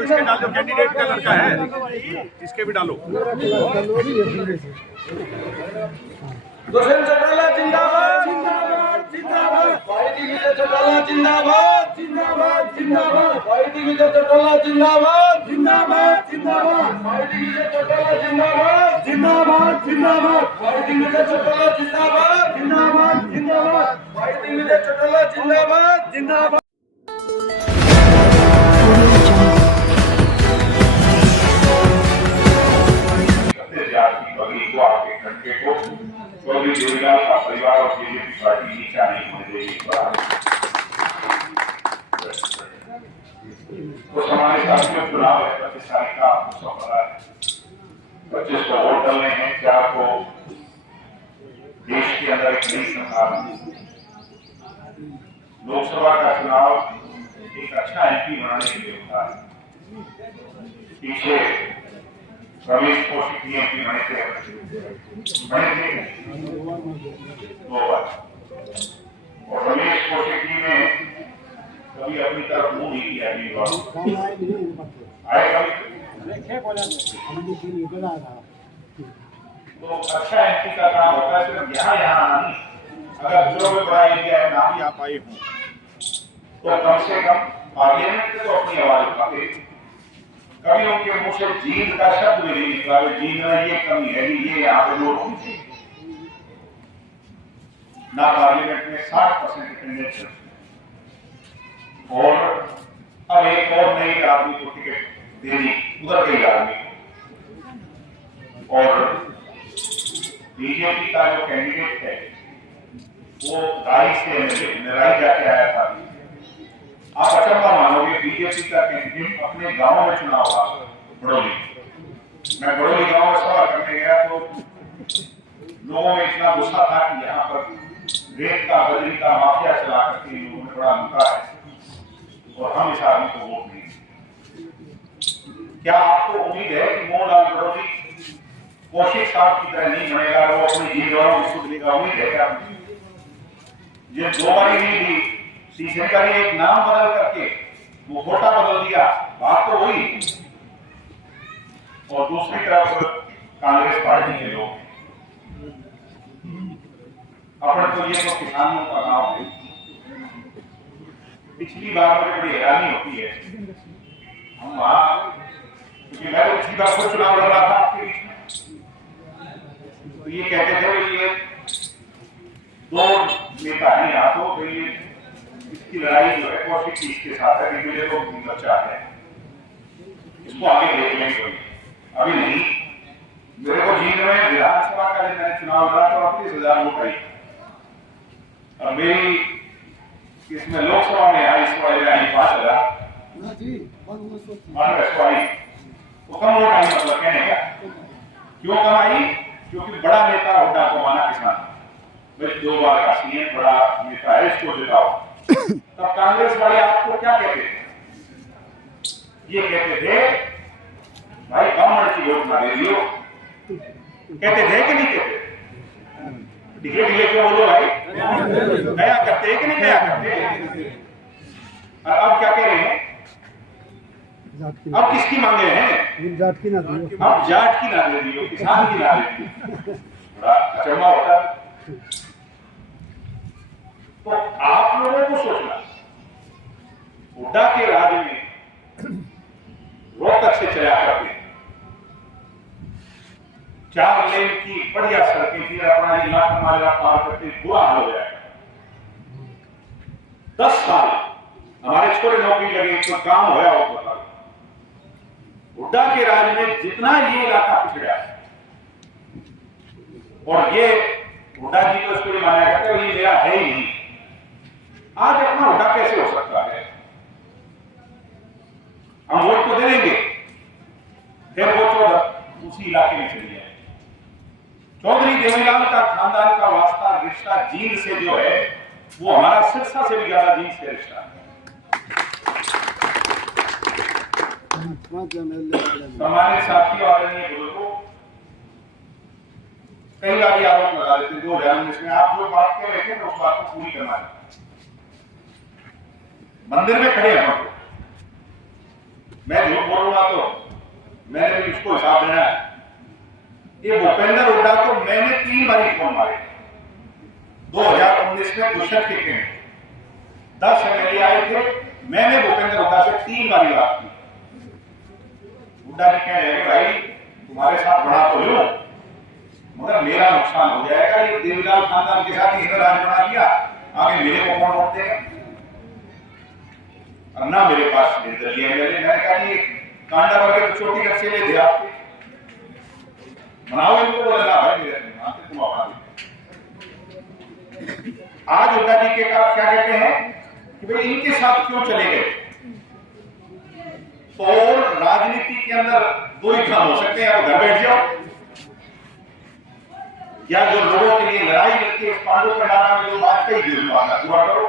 तो इसके डाल दो, कैंडिडेट का लड़का है, इसके भी डालो। दुष्यंत चौटाला जिंदाबाद जिंदाबाद जिंदाबाद, भाई विजय चौटाला जिंदाबाद जिंदाबाद जिंदाबाद, भाई विजय चौटाला जिंदाबाद जिंदाबाद जिंदाबाद, भाई विजय चौटाला जिंदाबाद जिंदाबाद जिंदाबाद, भाई विजय चौटाला जिंदाबाद जिंदाबाद जिंदाबाद, भाई विजय चौटाला जिंदाबाद जिंदाबाद। चौधरी देवीलाल का परिवार और बीजेपी पार्टी नीचा नहीं होने देगी। तो हमारे साथ में चुनाव है, 25 तारीख का आपको पता है, 25 को वोट डालने हैं, 4 को देश के अंदर एक नई सरकार। लोकसभा का चुनाव एक अच्छा एमपी बनाने के लिए होता है। पीछे रमेश कौशिक जी एमपी बने थे 2 बार, और रमेश कौशिक जी ने कभी अपनी तरफ मुंह नहीं किया। आए कभी तो अच्छा एमपी का काम होता है, सिर्फ यहाँ आना नहीं। अगर जो भी बड़ा एरिया है ना भी आप आए हो तो कम से कम पार्लियामेंट में तो अपनी आवाज उठाते। कभी उनके मुंह से जीत का शब्द भी नहीं निकला, जीत में ये कमी है, ये यहाँ पे लोग होंगे ना। पार्लियामेंट में 60% अटेंडेंस, और अब एक और नई आदमी को टिकट देनी उधर गई आदमी को, और बीजेपी का जो कैंडिडेट है वो राई से राई जाके आया था। आप अचंभा मानोगे, बीजेपी का कैंडिडेट अपने गांव में चुनाव हुआ बड़ौली। मैं बड़ौली गांव में सभा करने गया तो लोगों में इतना गुस्सा था कि यहाँ पर रेत का बजरी का माफिया चला करके लोगों ने बड़ा लुटा है और हम इस आदमी को वोट नहीं। क्या आपको उम्मीद है कि मोहनलाल बड़ौली कौशिक साहब की तरह नहीं बनेगा, वो अपनी जीवन को सुध लेगा? उम्मीद है क्या? ये 2 बारी नहीं दी, सीजन का एक नाम बदल करके वो कोटा बदल दिया, बात तो हुई। और दूसरी तरफ कांग्रेस पार्टी के लोग अपन तो ये तो किसानों का नाम है। पिछली बार मुझे बड़ी हैरानी होती है, हम वहां, क्योंकि मैं तो पिछली बार को चुनाव लड़ रहा था आपके बीच में, तो ये कहते थे ये 2 नेता है यहाँ, तो ये इसकी लड़ाई जो है कौशिक चीज के साथ है, मुझे तो बच्चा है, इसको आगे देख लेंगे। अभी नहीं, मेरे को जीत में विधानसभा का जब मैंने चुनाव लड़ा तो 38,000 वोट आई, और मेरी इसमें लोकसभा में आई, इस बार आई 5,000 तो कम वोट आई। मतलब कहने का क्यों कम आई? क्योंकि बड़ा नेता हुड्डा को माना किसान, 2 बार का सीएम बड़ा नेता है, इसको जिताओ। तब कांग्रेस वाले आपको क्या कहते थे? ये कहते थे भाई ब्राह्मण की वोट ना दे दियो। कहते थे कि नहीं कहते? ढीले ढीले क्यों बोलो भाई? नया करते कि नहीं नया करते? और अब क्या कह रहे हैं? अब किसकी मांगे हैं? जाट की ना दियो, अब जाट की ना दे दियो, किसान की ना दे दियो। बड़ा अचंभा होता है। तो आप लोगों को सोचना, हुड्डा के राज में रोहतक से चला करते 4 लेन की बढ़िया सड़कें थी, अपना इलाका माजरा पार करते बुरा हाल हो जाएगा। 10 साल हमारे छोटे नौकरी लगे तो काम होया हो बता। हुड्डा के राज में जितना ये इलाका पिछड़ा है, और ये हुड्डा जी को इसको माना जाता है ये मेरा है ही नहीं। आज अपना हुड्डा कैसे हो सकता है? हम वोट तो दे देंगे, फिर वो उसी इलाके में चली जाए। चौधरी देवीलाल का खानदान का वास्ता रिश्ता जींद से जो है वो हमारा सिरसा से भी ज्यादा जींद से रिश्ता है। हमारे साथी आदरणीय बुजुर्गों कई बार आरोप लगा देते 2019 में, आप जो बात कह रहे थे उस बात को पूरी करना है। मंदिर में खड़े हैं, मैं झूठ बोलूंगा तो मैंने भी उसको हिसाब देना है। ये भूपेंद्र हुड्डा को मैंने 3 बार फोन मारे। 2019 में दुष्यंत के केंद्र 10 एमएलए आए थे, मैंने भूपेंद्र हुड्डा से 3 बार बात की। हुड्डा जी कह रहे हैं भाई तुम्हारे साथ बड़ा तो लो, मगर मेरा नुकसान हो जाएगा। ये देवीलाल खानदान के साथ इसने राज बना दिया, आगे मेरे को कौन वोट देगा? और ना मेरे पास निर्दलीय एमएलए। मैंने कहा ये कांडा वर्ग तो छोटी कच्चे ले दे आपके मनाओ इनको, बोला ना भाई मेरे तुम अपना। आज हुड्डा जी के क्या कहते हैं कि भाई इनके साथ क्यों चले गए? तो राजनीति के अंदर 2 ही काम हो सकते हैं, आप घर बैठ जाओ या जो लोगों के लिए लड़ाई लड़के इस पांडु पंडारा में जो बात कही गई पूरा करो।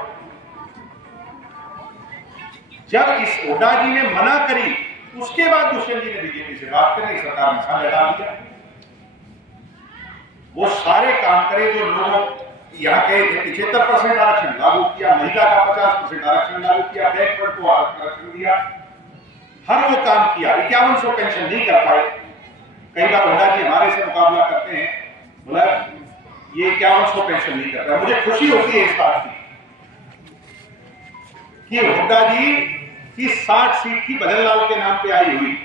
जब इस हुड्डा जी ने मना करी उसके बाद दुष्यंत जी ने बीजेपी से बात करी, सरकार ने साझा डाल दिया। वो सारे काम करे जो लोग यहाँ कहे थे। 75% आरक्षण लागू किया, महिला का 50% आरक्षण लागू किया, बैकवर्ड को आरक्षण दिया, हर वो काम किया। 5100 पेंशन नहीं कर पाए। कई बार हुड्डा जी हमारे से मुकाबला करते हैं, बोला ये 5100 पेंशन नहीं कर पाए। मुझे खुशी होती है इस बात की कि हुड्डा जी की 60 सीट की बदनलाल के नाम पे आई हुई,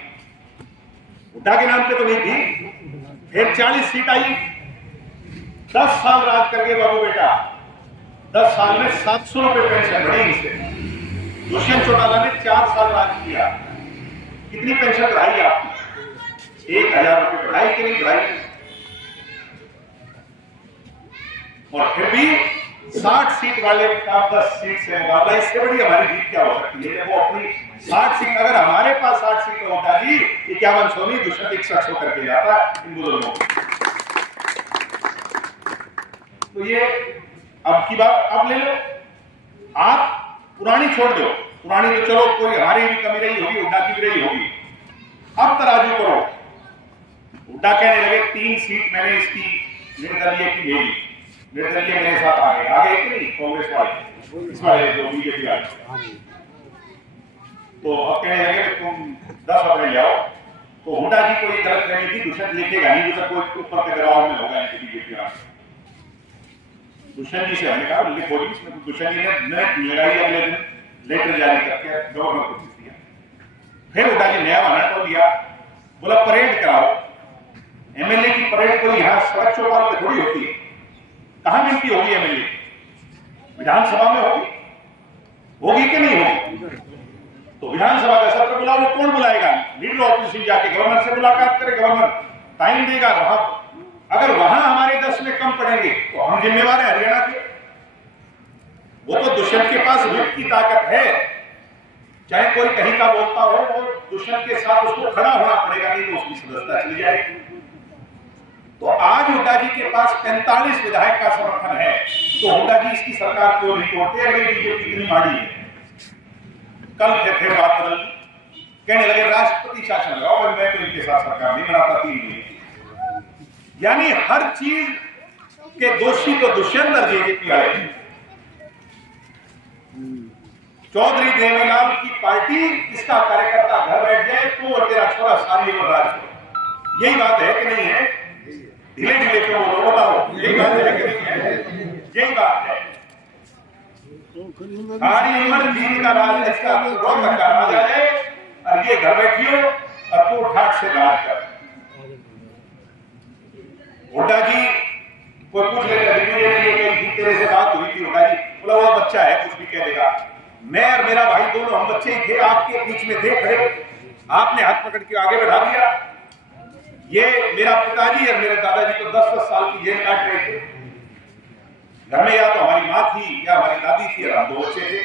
हुड्डा के नाम पे तो नहीं थी। फिर 40 सीट आई। 10 साल राज करके बाबू बेटा 10 साल में 700 रुपए पेंशन बढ़ी इसे। दुष्यंत चौटाला ने 4 साल राज किया, कितनी पेंशन बढ़ाई आपकी? 1000 रुपए बढ़ाई कि नहीं बढ़ाई? और फिर भी 60 सीट वाले का 10 सीट से मुकाबला, इससे बड़ी हमारी जीत क्या हो सकती है? वो अपनी 60 सीट, अगर हमारे पास 60 सीट होता जी 5100 नहीं दुष्यंत 6100 करके जाता इन बुजुर्गों को। तो ये अब की बात अब ले लो, आप पुरानी छोड़ दो। पुरानी में चलो कोई हमारी भी कमी रही होगी, हुड्डा की भी रही होगी। अब तराजू करो। हुड्डा कहने लगे 3 सीट मैंने इसकी निर्दलीय की ले ली, निर्दलीय मेरे साथ आगे कि नहीं कांग्रेस वाले, इस वाले जो बीजेपी वाले। तो अब कहने लगे तुम 10 अपने ले आओ। तो हुड्डा जी को ये गलत रहनी थी, दुष्यंत लिखेगा नहीं, जो कोई ऊपर के दबाव में होगा इनकी बीजेपी वाले। दुष्यंत जी से हमने कहा लिखो, इसमें दुष्यंत जी ने मिनट लगाई, अगले दिन लेटर जारी करके गवर्नर को भेज दिया। फिर हुड्डा जी नया बहाना तो दिया, बोला परेड कराओ। एमएलए की परेड कोई यहाँ सड़क चौपाल पे थोड़ी होती है, कहां मिलती होगी एमएलए? विधानसभा में होगी कि नहीं होगी? तो विधानसभा का सत्र बुलाओ, वो कौन बुलाएगा? लीडर ऑपोजिशन जाके गवर्नर से मुलाकात करे, गवर्नर टाइम देगा। वहां अगर वहां हमारे 10 में कम पड़ेंगे तो हम जिम्मेवार है हरियाणा के। वो तो दुष्यंत के पास विप की ताकत है, चाहे कोई कहीं का बोलता हो, वो दुष्यंत के साथ उसको खड़ा होना पड़ेगा, नहीं तो उसकी सदस्यता चली जाएगी। तो आज हुड्डा जी के पास 45 विधायक का समर्थन है, तो हुड्डा जी इसकी सरकार क्यों नहीं तोड़ते? अगर बीजेपी इतनी माड़ी है। कल फिर बात बदल, कहने लगे राष्ट्रपति शासन लगाओ, मैं तो इनके साथ सरकार नहीं बनाता। 3 महीने यानी हर चीज के दोषी तो दुष्यंत और जेजेपी आए। चौधरी देवीलाल की पार्टी, इसका कार्यकर्ता घर बैठ जाए तो और तेरा छोरा सारी उम्र राज करो। यही बात है कि नहीं है? ढीले ढीले क्यों बोलो, बताओ, यही बात है कि नहीं है? यही बात है। सारी उम्र दीन का राज, इसका रोक का राज है, और ये घर बैठियो और तू ठाट से राज कर। हुड्डा जी कोई पूछ लेगा तेरे से बात हुई थी, हुड्डा जी बोला वो बच्चा है कुछ भी कह देगा। मैं और मेरा भाई दोनों हम बच्चे ही थे, आपके बीच में थे खड़े, आपने हाथ पकड़ के आगे बढ़ा दिया। ये मेरा पिताजी और मेरे दादाजी तो 10-10 साल की जेल काट रहे थे। घर में या तो हमारी माँ थी या हमारी दादी थी और हम 2 बच्चे थे।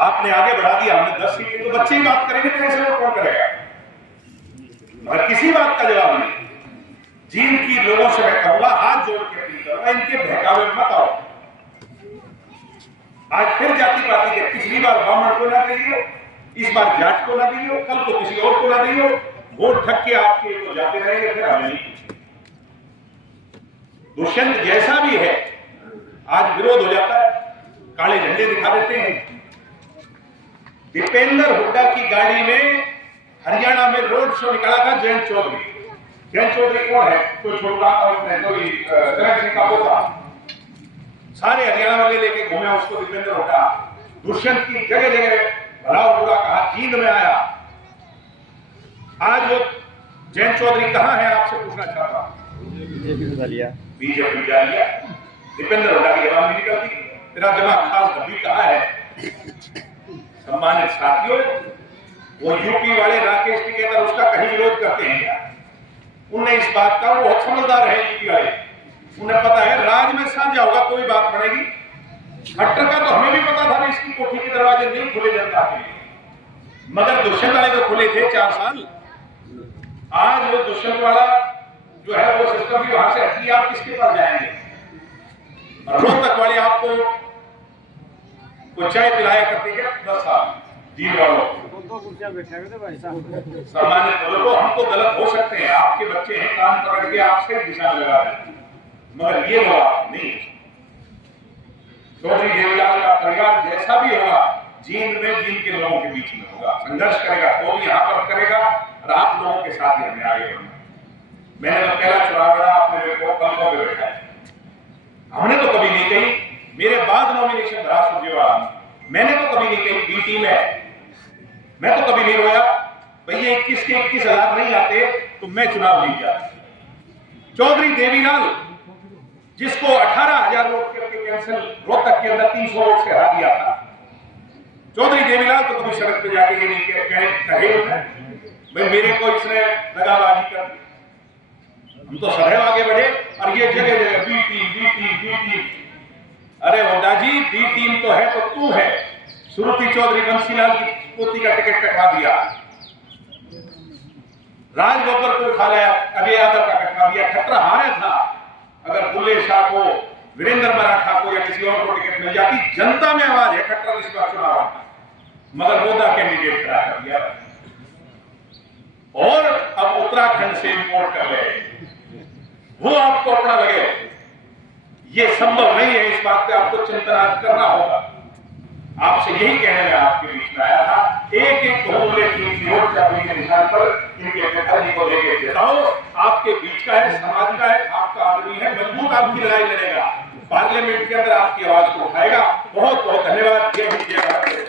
आपने आगे बढ़ा दिया, हमने 10 सीटें, तो बच्चे ही बात करेंगे, तेरे से वो कौन करेगा? और किसी बात का जवाब नहीं। जिनकी लोगों से मैं कहूंगा हाथ जोड़ के अपील करूंगा, इनके बहकावे में मत आओ। आज फिर जाति पाति के, पिछली बार ब्राह्मण को ना दियो, इस बार जाट को ना दियो, कल को किसी और को ना दियो, वोट ठग के आपके तो जाते रहेंगे, फिर हमें नहीं। दुष्यंत जैसा भी है आज विरोध हो जाता है, काले झंडे दिखा देते हैं। दीपेंद्र हुड्डा की गाड़ी में हरियाणा में रोड शो निकाला था जयंत चौधरी। जयंत चौधरी कौन है? कोई छोटा गणेश सिंह का पोता। सारे हरियाणा वाले लेके घूमे उसको दीपेंद्र हुड्डा। दुष्यंत की जगह जगह भला बुरा कहा, जींद में आया। आज वो जयंत चौधरी कहां है आपसे पूछना चाहता हूं। बीजेपी जा लिया। दीपेंद्र हुड्डा की आवाज नहीं निकलती। तेरा जवाब खास कभी कहा है। सम्मानित साथियों, वो यूपी वाले राकेश टिकैत उसका कहीं विरोध करते हैं क्या? उन्हें इस बात का, वो बहुत समझदार है यूपी वाले, उन्हें पता है राज में साझा होगा तो ही बात पड़ेगी। खट्टर का तो हमें भी पता था कि इसकी कोठी के दरवाजे नहीं खुले जनता के लिए, मगर दुष्यंत वाले तो खुले थे 4 साल। आज वो दुष्यंत वाला जो है वो सिस्टम भी वहां से हटी। आप किसके पास जाएंगे? रोहतक वाले आपको कोई चाय पिलाया करते हैं 10 साल जीत वालों। सामान्य लोगों, हम तो गलत हो सकते हैं, आपके बच्चे हैं, काम पकड़ के आपसे दिशा लगा रहे हैं, मगर ये होगा नहीं। चौधरी देवीलाल का परिवार जैसा भी होगा, जींद में जींद के लोगों के बीच में होगा, संघर्ष करेगा तो भी यहाँ पर करेगा और आप लोगों के साथ ही हमें आगे बढ़ना। मैंने तो पहला चुनाव लड़ा, आपने मेरे को कल पे बैठा है। हमने तो कभी नहीं कही, मेरे बाद नॉमिनेशन भरा सुरजेवाला, मैंने तो कभी नहीं कही बी टीम है। मैं तो कभी नहीं रोया भैया 21 के 21,000 नहीं आते तो मैं चुनाव नहीं किया। चौधरी देवीलाल जिसको 18,000 वोट करके कैंसिल रोहतक के अंदर 300 वोट से हरा दिया था, चौधरी देवीलाल तो कभी सड़क पे जाके ये नहीं कहे भाई मेरे को इसने दगाबाजी कर दी। हम तो सदैव आगे बढ़े और ये जगह जगह बी टीम। अरे हुड्डा जी, बी टीम तो है तो तू है। सुरुचि चौधरी बंसीलाल की पोती का टिकट कटवा दिया, राजगोपाल को उठा लिया, अजय यादव का कटवा दिया। खतरा हारे था, अगर बुल्ले शाह को, वीरेंद्र मराठा को या किसी और को टिकट मिल जाती। जनता में आवाज है खतरा इस बार चुनाव आता, मगर मोदा कैंडिडेट खड़ा कर दिया। और अब उत्तराखंड से इंपोर्ट कर रहे हैं, वो आपको अपना लगे, ये संभव नहीं है। इस बात पे आपको चिंता करना होगा। आपसे यही कहने में आपके बीच में आया था। एक बहुमूल्य कीमती वोट के निशान पर इनके नेताजी को लेके देता हूं। आपके बीच का है, समाज का है, आपका आदमी है, मजबूत आपकी लड़ाई लड़ेगा, पार्लियामेंट के अंदर आपकी आवाज को उठाएगा। बहुत बहुत धन्यवाद। जय हिंद, जय भारत।